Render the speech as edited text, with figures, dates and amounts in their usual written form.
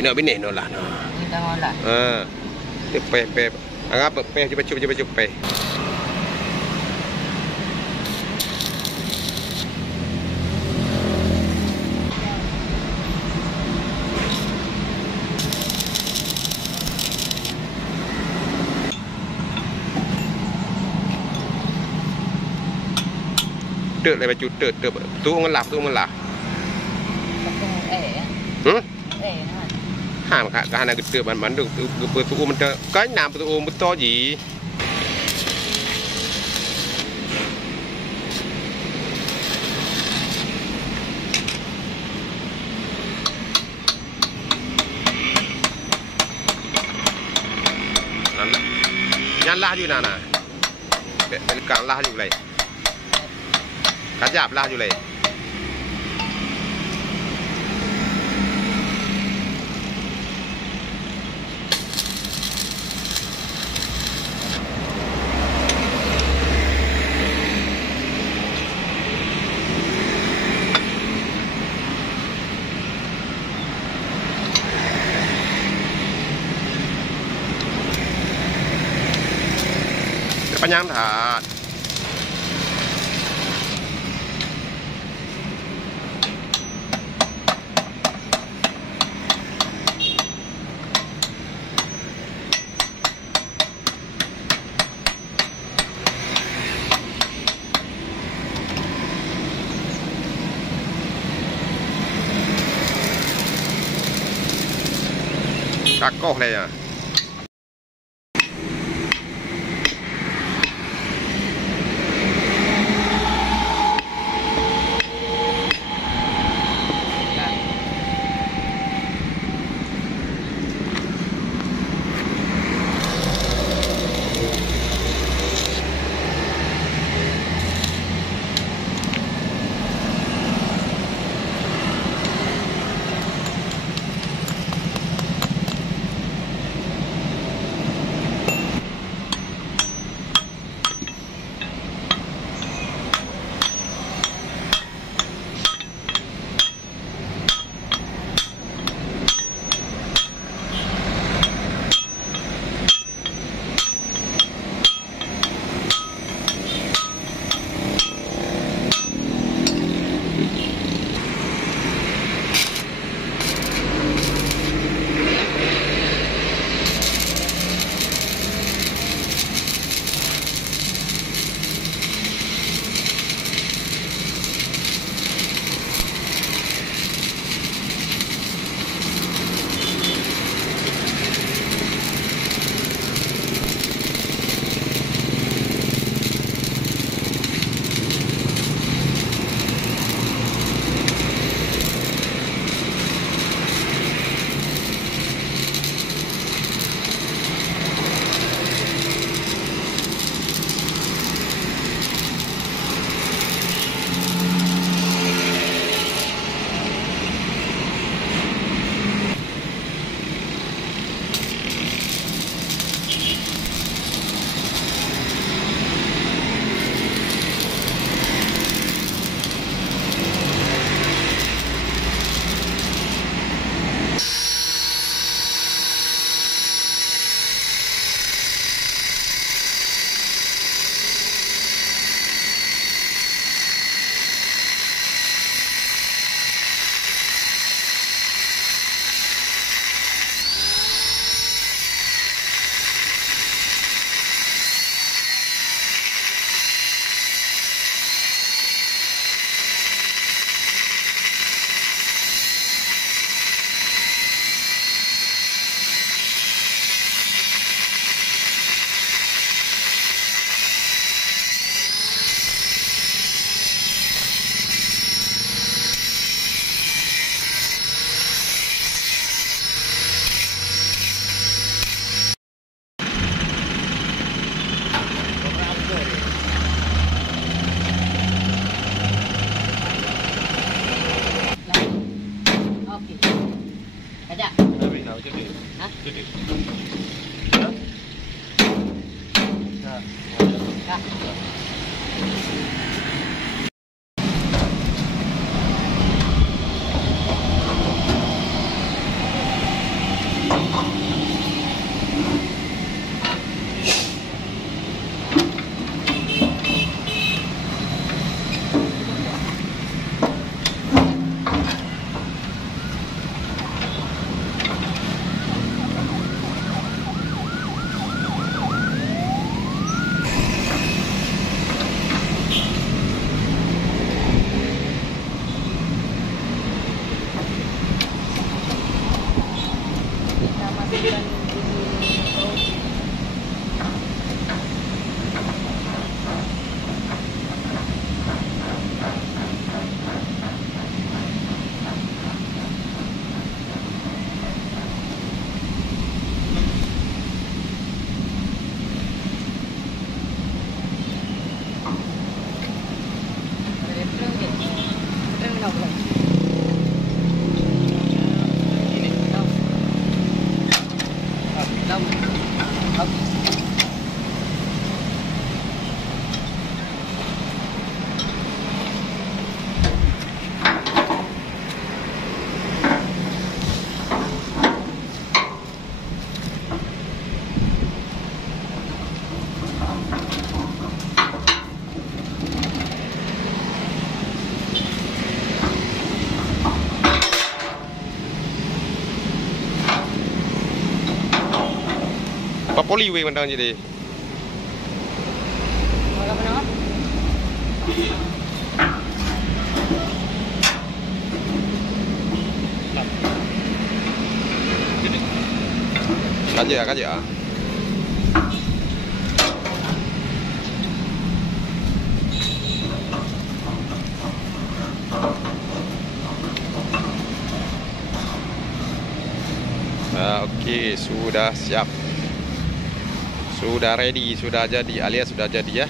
nak bini nolah. Kita ngolah. Pe. Angap pe cuba pe. Tớt lại baju tớt tu ngelah. Betul Hang kat kana gede bandung tu tu men kan nam tu betul ji. Lahอยู่น่ะเป็นกลางล่าอยู่เลยกระจับล่าอยู่เลย Panjang tak? Kakoh lah ya. Poli weh mandang jadi. Kaja. Okey, sudah siap. Sudah ready, sudah jadi alias sudah jadi ya.